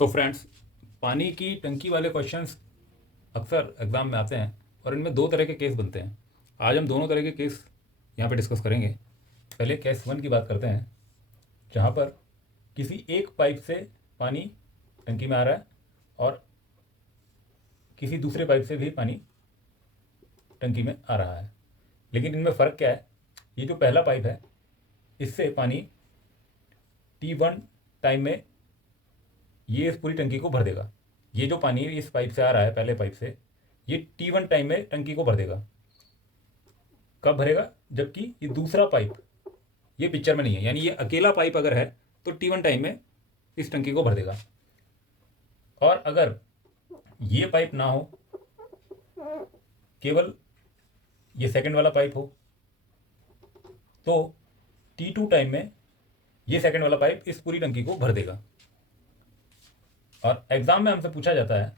तो फ्रेंड्स, पानी की टंकी वाले क्वेश्चंस अक्सर एग्ज़ाम में आते हैं और इनमें दो तरह के केस बनते हैं। आज हम दोनों तरह के केस यहाँ पे डिस्कस करेंगे। पहले केस वन की बात करते हैं, जहाँ पर किसी एक पाइप से पानी टंकी में आ रहा है और किसी दूसरे पाइप से भी पानी टंकी में आ रहा है। लेकिन इनमें फ़र्क क्या है? ये जो पहला पाइप है, इससे पानी T1 टाइम में ये इस पूरी टंकी को भर देगा। ये जो पानी इस पाइप से आ रहा है, पहले पाइप से, ये T1 टाइम में टंकी को भर देगा। कब भरेगा? जबकि ये दूसरा पाइप ये पिक्चर में नहीं है, यानी ये अकेला पाइप अगर है तो T1 टाइम में इस टंकी को भर देगा। और अगर ये पाइप ना हो, केवल ये सेकंड वाला पाइप हो, तो T2 टाइम में ये सेकंड वाला पाइप इस पूरी टंकी को भर देगा। और एग्ज़ाम में हमसे पूछा जाता है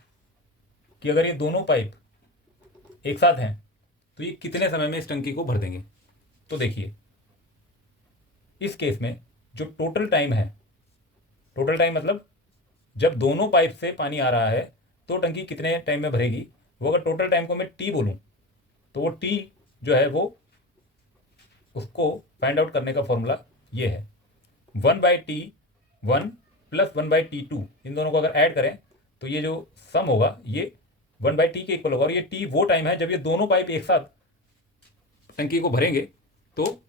कि अगर ये दोनों पाइप एक साथ हैं तो ये कितने समय में इस टंकी को भर देंगे। तो देखिए, इस केस में जो टोटल टाइम है, टोटल टाइम मतलब जब दोनों पाइप से पानी आ रहा है तो टंकी कितने टाइम में भरेगी, वो अगर टोटल टाइम को मैं टी बोलूँ तो वो टी जो है वो उसको फाइंड आउट करने का फॉर्मूला ये है 1/T1 + 1/T2। इन दोनों को अगर ऐड करें तो ये जो सम होगा ये 1/T के इक्वल होगा। और ये टी वो टाइम है जब ये दोनों पाइप एक साथ टंकी को भरेंगे, तो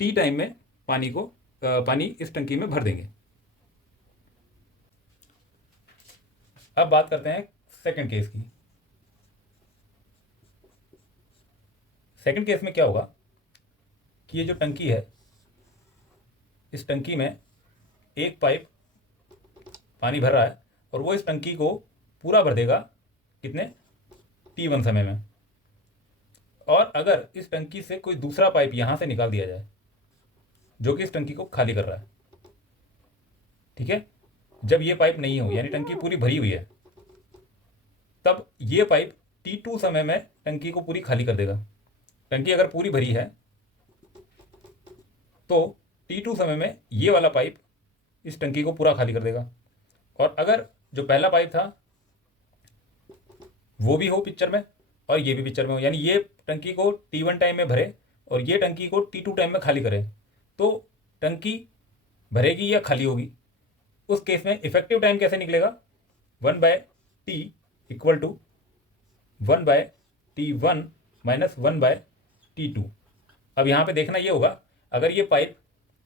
टी टाइम में पानी इस टंकी में भर देंगे। अब बात करते हैं सेकंड केस की। सेकंड केस में क्या होगा कि ये जो टंकी है, इस टंकी में एक पाइप पानी भर रहा है और वो इस टंकी को पूरा भर देगा कितने? T1 समय में। और अगर इस टंकी से कोई दूसरा पाइप यहाँ से निकाल दिया जाए जो कि इस टंकी को खाली कर रहा है, ठीक है, जब ये पाइप नहीं हो यानी टंकी पूरी भरी हुई है, तब ये पाइप T2 समय में टंकी को पूरी खाली कर देगा। टंकी अगर पूरी भरी है तो T2 समय में ये वाला पाइप इस टंकी को पूरा खाली कर देगा। और अगर जो पहला पाइप था वो भी हो पिक्चर में और ये भी पिक्चर में हो, यानी ये टंकी को T1 टाइम में भरे और ये टंकी को T2 टाइम में खाली करे, तो टंकी भरेगी या खाली होगी। उस केस में इफेक्टिव टाइम कैसे निकलेगा? 1/T = 1/T1 - 1/T2। अब यहाँ पे देखना ये होगा, अगर ये पाइप,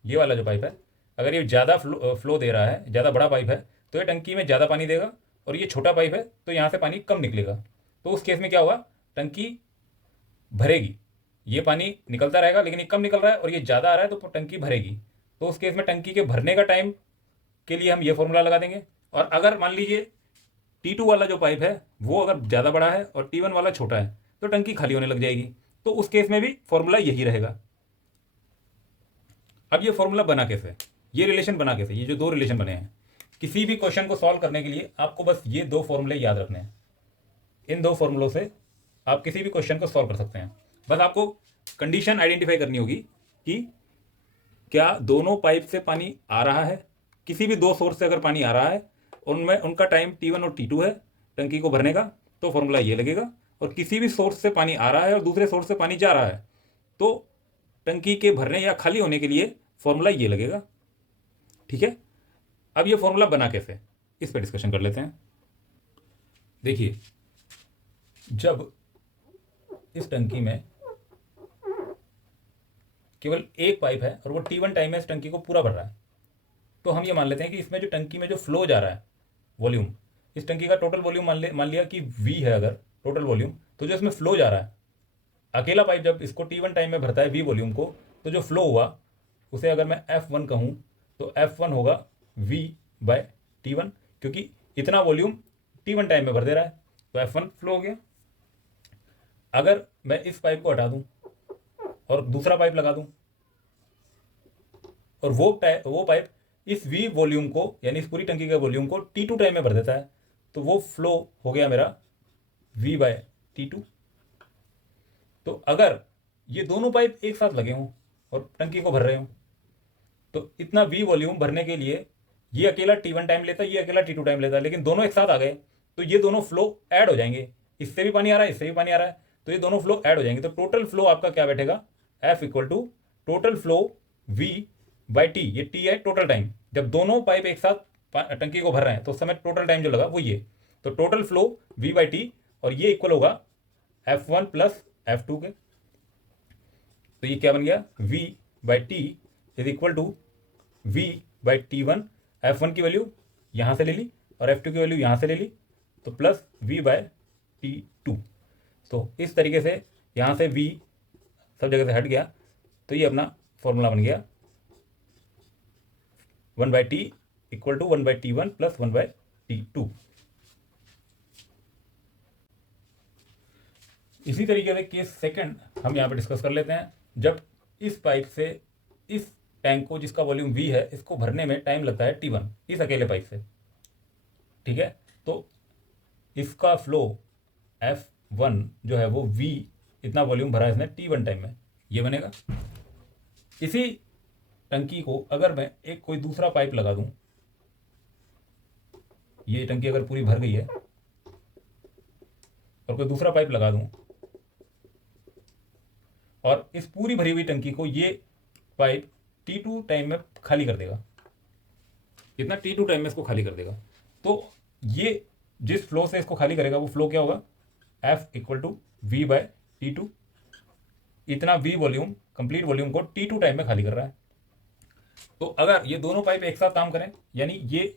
ये वाला जो पाइप है, अगर ये ज़्यादा फ्लो दे रहा है, ज़्यादा बड़ा पाइप है, तो ये टंकी में ज़्यादा पानी देगा। और ये छोटा पाइप है तो यहाँ से पानी कम निकलेगा। तो उस केस में क्या होगा? टंकी भरेगी, ये पानी निकलता रहेगा लेकिन ये कम निकल रहा है, और ये ज़्यादा आ रहा है तो टंकी भरेगी। तो उस केस में टंकी के भरने का टाइम के लिए हम ये फॉर्मूला लगा देंगे। और अगर मान लीजिए T2 वाला जो पाइप है वो अगर ज़्यादा बड़ा है और T1 वाला छोटा है, तो टंकी खाली होने लग जाएगी। तो उस केस में भी फॉर्मूला यही रहेगा। अब ये फॉर्मूला बना कैसे, ये रिलेशन बना कैसे, ये जो दो रिलेशन बने हैं, किसी भी क्वेश्चन को सॉल्व करने के लिए आपको बस ये दो फॉर्मूले याद रखने हैं। इन दो फॉर्मूलों से आप किसी भी क्वेश्चन को सॉल्व कर सकते हैं। बस आपको कंडीशन आइडेंटिफाई करनी होगी कि क्या दोनों पाइप से पानी आ रहा है, किसी भी दो सोर्स से अगर पानी आ रहा है, उनमें उनका टाइम T1 और T2 है टंकी को भरने का, तो फॉर्मूला ये लगेगा। और किसी भी सोर्स से पानी आ रहा है और दूसरे सोर्स से पानी जा रहा है, तो टंकी के भरने या खाली होने के लिए फॉर्मूला ये लगेगा। ठीक है, अब ये फॉर्मूला बना कैसे, इस पर डिस्कशन कर लेते हैं। देखिए, जब इस टंकी में केवल एक पाइप है और वो T1 टाइम में इस टंकी को पूरा भर रहा है, तो हम ये मान लेते हैं कि इसमें जो टंकी में जो फ्लो जा रहा है, वॉल्यूम, इस टंकी का टोटल वॉल्यूम मान लिया कि V है अगर टोटल वॉल्यूम, तो जो इसमें फ्लो जा रहा है, अकेला पाइप जब इसको T1 टाइम में भरता है V वॉल्यूम को, तो जो फ्लो हुआ उसे अगर मैं F1 कहूँ तो F1 होगा V/T1, क्योंकि इतना वॉल्यूम T1 टाइम में भर दे रहा है, तो F1 फ्लो हो गया। अगर मैं इस पाइप को हटा दूं और दूसरा पाइप लगा दूं और वो पाइप इस V वॉल्यूम को, यानी इस पूरी टंकी के वॉल्यूम को T2 टाइम में भर देता है, तो वो फ्लो हो गया मेरा V/T2। तो अगर ये दोनों पाइप एक साथ लगे हों और टंकी को भर रहे हों, तो इतना V वॉल्यूम भरने के लिए ये अकेला T1 टाइम लेता है, ये अकेला T2 टाइम लेता है, लेकिन दोनों एक साथ आ गए तो ये दोनों फ्लो ऐड हो जाएंगे। इससे भी पानी आ रहा है, इससे भी पानी आ रहा है, तो ये दोनों फ्लो ऐड हो जाएंगे। तो टोटल फ्लो आपका क्या बैठेगा, F equal to total flow V by T. ये टी है टोटल टाइम, जब दोनों पाइप एक साथ टंकी को भर रहे हैं तो उस समय टोटल टाइम जो लगा वो ये। तो total flow V by T, और ये इक्वल होगा F1 प्लस F2 के। तो ये क्या बन गया, V by T is equal to V by T1। F1 की वैल्यू यहाँ से ले ली और F2 की वैल्यू यहाँ से ले ली, तो प्लस V बाय T2। तो इस तरीके से यहाँ से V सब जगह से हट गया, तो ये अपना फॉर्मूला बन गया 1/T equal to 1/T1 plus 1/T2। इसी तरीके से केस सेकंड हम यहाँ पे डिस्कस कर लेते हैं। जब इस पाइप से इस टैंक को, जिसका वॉल्यूम V है, इसको भरने में टाइम लगता है T1, इस अकेले पाइप से, ठीक है। तो इसका फ्लो F1 जो है वो V इतना वॉल्यूम भरा है इसने T1 टाइम में, ये बनेगा। इसी टंकी को अगर मैं एक कोई दूसरा पाइप लगा दूं, ये टंकी अगर पूरी भर गई है और कोई दूसरा पाइप लगा दूं, और इस पूरी भरी हुई टंकी को ये पाइप T2 टाइम में खाली कर देगा, कितना, T2 टाइम में इसको खाली कर देगा। तो ये जिस फ्लो से इसको खाली करेगा वो फ्लो क्या होगा, F equal to V by T2। इतना V वॉल्यूम, कंप्लीट वॉल्यूम को T2 टाइम में खाली कर रहा है। तो अगर ये दोनों पाइप एक साथ काम करें, यानी ये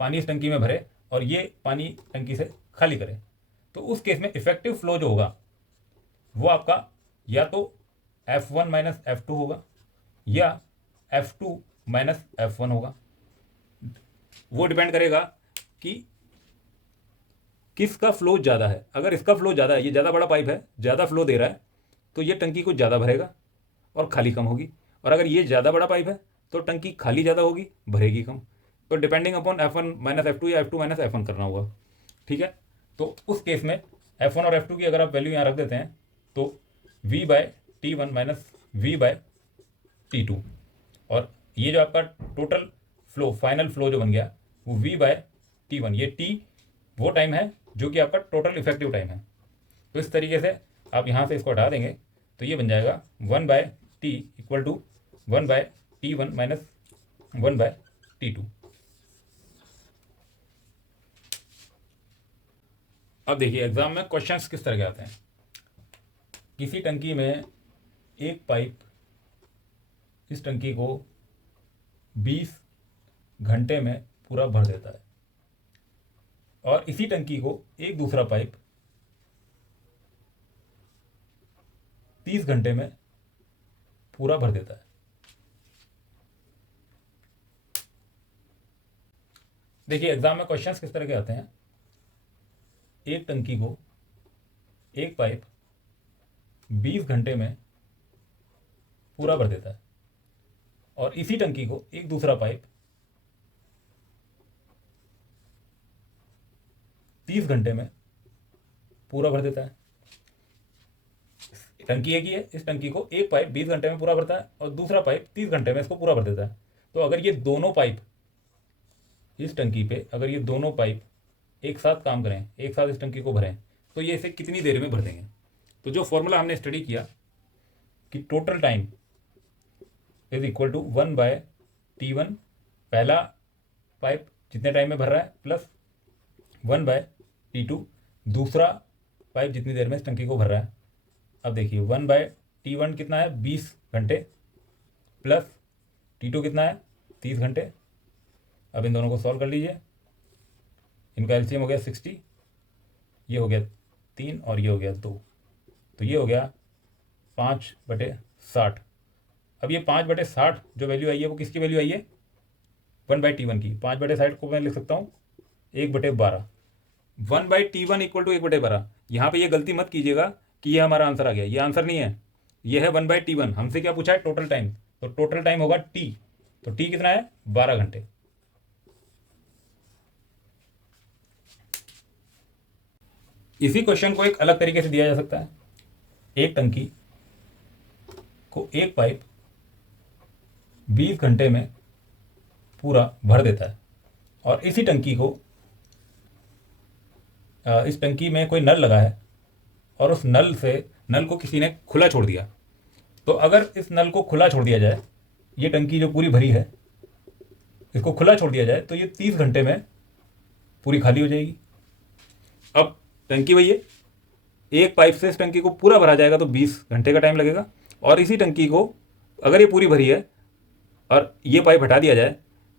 पानी इस टंकी में भरे और ये पानी टंकी से खाली करे, तो उस केस में इफेक्टिव फ्लो जो होगा वो आपका या तो F1 माइनस F2 होगा या F2 माइनस F1 होगा। वो डिपेंड करेगा कि किसका फ्लो ज़्यादा है। अगर इसका फ्लो ज़्यादा है, ये ज़्यादा बड़ा पाइप है, ज़्यादा फ्लो दे रहा है, तो ये टंकी को ज़्यादा भरेगा और खाली कम होगी। और अगर ये ज़्यादा बड़ा पाइप है तो टंकी खाली ज़्यादा होगी, भरेगी कम। तो depending upon F1 minus F2 या F2 माइनस F1 करना होगा, ठीक है। तो उस केस में F1 और F2 की अगर आप वैल्यू यहाँ रख देते हैं तो V by T1 minus V by T2, और ये जो आपका टोटल फ्लो, फाइनल फ्लो जो बन गया वो V बाय T1। ये T वो टाइम है जो कि आपका टोटल इफेक्टिव टाइम है। तो इस तरीके से आप यहाँ से इसको हटा देंगे तो ये बन जाएगा 1/T equal to 1/T1 minus 1/T2। अब देखिए एग्जाम में क्वेश्चंस किस तरह के आते हैं। किसी टंकी में एक पाइप इस टंकी को 20 घंटे में पूरा भर देता है, और इसी टंकी को एक दूसरा पाइप 30 घंटे में पूरा भर देता है। देखिए एग्जाम में क्वेश्चंस किस तरह के आते हैं। एक टंकी को एक पाइप 20 घंटे में पूरा भर देता है, और इसी टंकी को एक दूसरा पाइप 30 घंटे में पूरा भर देता है। टंकी एक ही है, इस टंकी को एक पाइप 20 घंटे में पूरा भरता है और दूसरा पाइप 30 घंटे में इसको पूरा भर देता है। तो अगर ये दोनों पाइप इस टंकी पे, अगर ये दोनों पाइप एक साथ काम करें, एक साथ इस टंकी को भरें, तो ये इसे कितनी देर में भर देंगे। तो जो फॉर्मूला हमने स्टडी किया कि total time is equal to 1/T1, पहला पाइप जितने टाइम में भर रहा है, प्लस 1/T2, दूसरा पाइप जितनी देर में इस टंकी को भर रहा है। अब देखिए 1/T1 कितना है, 20 घंटे, प्लस T2 कितना है, 30 घंटे। अब इन दोनों को सॉल्व कर लीजिए, इनका एलसीएम हो गया 60, ये हो गया 3 और ये हो गया 2, तो ये हो गया 5/60। अब ये 5/60 जो वैल्यू आई है वो किसकी वैल्यू आई है, 1/T1 की। 5/60 को मैं लिख सकता हूँ 1/12। 1/T1 equal to 1/12। यहाँ पे ये गलती मत कीजिएगा कि ये हमारा आंसर आ गया, ये आंसर नहीं है, ये है 1/T1। हमसे क्या पूछा है, टोटल टाइम, तो टोटल टाइम होगा T। तो T कितना है, 12 घंटे। इसी क्वेश्चन को एक अलग तरीके से दिया जा सकता है। एक टंकी को एक पाइप 20 घंटे में पूरा भर देता है। और इसी टंकी को इस टंकी में कोई नल लगा है और उस नल को किसी ने खुला छोड़ दिया। तो अगर इस नल को खुला छोड़ दिया जाए, ये टंकी जो पूरी भरी है इसको खुला छोड़ दिया जाए, तो ये 30 घंटे में पूरी खाली हो जाएगी। अब टंकी वही है, एक पाइप से इस टंकी को पूरा भरा जाएगा तो 20 घंटे का टाइम लगेगा। और इसी टंकी को अगर ये पूरी भरी है और ये पाइप हटा दिया जाए,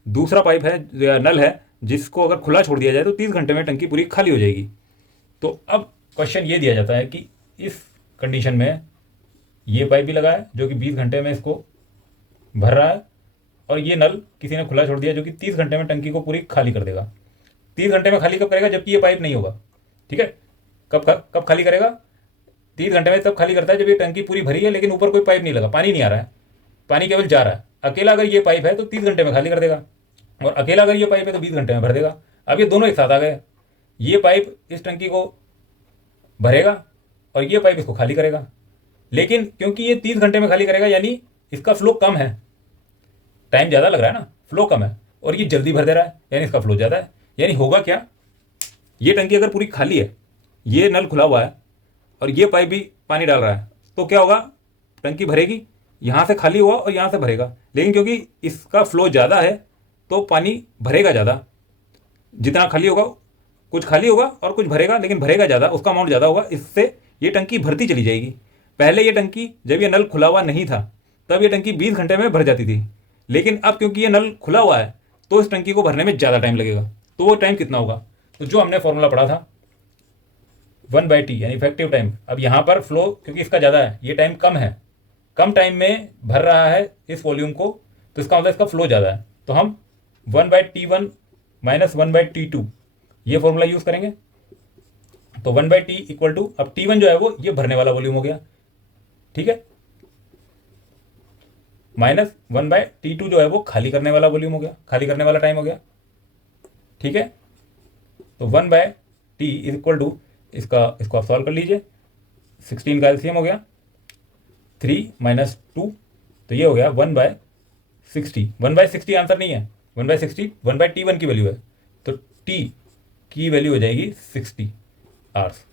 दूसरा पाइप है नल है जिसको अगर खुला छोड़ दिया जाए तो 30 घंटे में टंकी पूरी खाली हो जाएगी। तो अब क्वेश्चन ये दिया जाता है कि इस कंडीशन में ये पाइप भी लगा है जो कि 20 घंटे में इसको भर रहा है, और ये नल किसी ने खुला छोड़ दिया जो कि 30 घंटे में टंकी को पूरी खाली कर देगा। 30 घंटे में खाली कब करेगा? जबकि ये पाइप नहीं होगा। ठीक है, कब खाली करेगा? 30 घंटे में तब खाली करता है जब ये टंकी पूरी भरी है लेकिन ऊपर कोई पाइप नहीं लगा, पानी नहीं आ रहा है, पानी केवल जा रहा है। अकेला अगर ये पाइप है तो 30 घंटे में खाली कर देगा, और अकेला अगर ये पाइप है तो 20 घंटे में भर देगा। अब ये दोनों एक साथ आ गए, ये पाइप इस टंकी को भरेगा और ये पाइप इसको खाली करेगा। लेकिन क्योंकि ये 30 घंटे में खाली करेगा यानी इसका फ्लो कम है, टाइम ज़्यादा लग रहा है ना, फ्लो कम है, और ये जल्दी भर दे रहा है यानी इसका फ्लो ज़्यादा है। यानी होगा क्या, ये टंकी अगर पूरी खाली है, ये नल खुला हुआ है और ये पाइप भी पानी डाल रहा है, तो क्या होगा? टंकी भरेगी, यहाँ से खाली हुआ और यहाँ से भरेगा, लेकिन क्योंकि इसका फ्लो ज़्यादा है तो पानी भरेगा ज़्यादा। जितना खाली होगा कुछ खाली होगा और कुछ भरेगा, लेकिन भरेगा ज़्यादा, उसका अमाउंट ज़्यादा होगा, इससे ये टंकी भरती चली जाएगी। पहले ये टंकी जब ये नल खुला हुआ नहीं था तब ये टंकी 20 घंटे में भर जाती थी, लेकिन अब क्योंकि ये नल खुला हुआ है तो इस टंकी को भरने में ज़्यादा टाइम लगेगा। तो वो टाइम कितना होगा? तो जो हमने फॉर्मूला पढ़ा था 1/T यानी इफेक्टिव टाइम। अब यहाँ पर फ्लो क्योंकि इसका ज़्यादा है, ये टाइम कम है, कम टाइम में भर रहा है इस वॉल्यूम को, तो इसका मतलब इसका फ्लो ज़्यादा है। तो हम 1/T1 माइनस 1/T2 ये फॉर्मूला यूज़ करेंगे। तो 1/T इक्वल टू, अब T1 जो है वो ये भरने वाला वॉल्यूम हो गया, ठीक है, माइनस 1/T2 जो है वो खाली करने वाला वॉल्यूम हो गया, खाली करने वाला टाइम हो गया। ठीक है, तो 1/T इज इक्वल टू, इसको आप सॉल्व कर लीजिए, 16 का एलसीएम हो गया 3 माइनस 2, तो ये हो गया 1/60। 1/60 आंसर नहीं है, 1/60 1/T1 की वैल्यू है, तो T की वैल्यू हो जाएगी 60 आवर्स।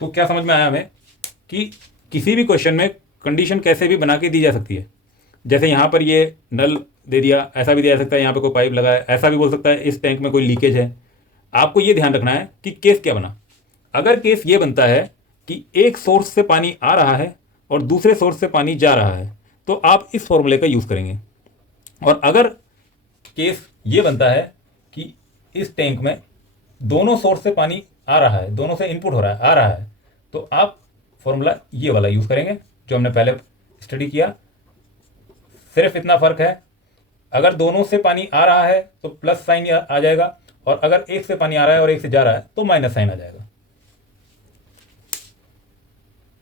तो क्या समझ में आया हमें कि किसी भी क्वेश्चन में कंडीशन कैसे भी बना के दी जा सकती है। जैसे यहाँ पर ये नल दे दिया, ऐसा भी दिया जा सकता है, यहाँ पे कोई पाइप लगा है, ऐसा भी बोल सकता है इस टैंक में कोई लीकेज है। आपको ये ध्यान रखना है कि केस क्या बना। अगर केस ये बनता है कि एक सोर्स से पानी आ रहा है और दूसरे सोर्स से पानी जा रहा है, तो आप इस फॉर्मूले का यूज़ करेंगे। और अगर केस ये बनता है कि इस टैंक में दोनों सोर्स से पानी आ रहा है, दोनों से इनपुट हो रहा है, आ रहा है, तो आप फॉर्मूला ये वाला यूज़ करेंगे जो हमने पहले स्टडी किया। सिर्फ इतना फ़र्क है, अगर दोनों से पानी आ रहा है तो प्लस साइन आ जाएगा, और अगर एक से पानी आ रहा है और एक से जा रहा है तो माइनस साइन आ जाएगा।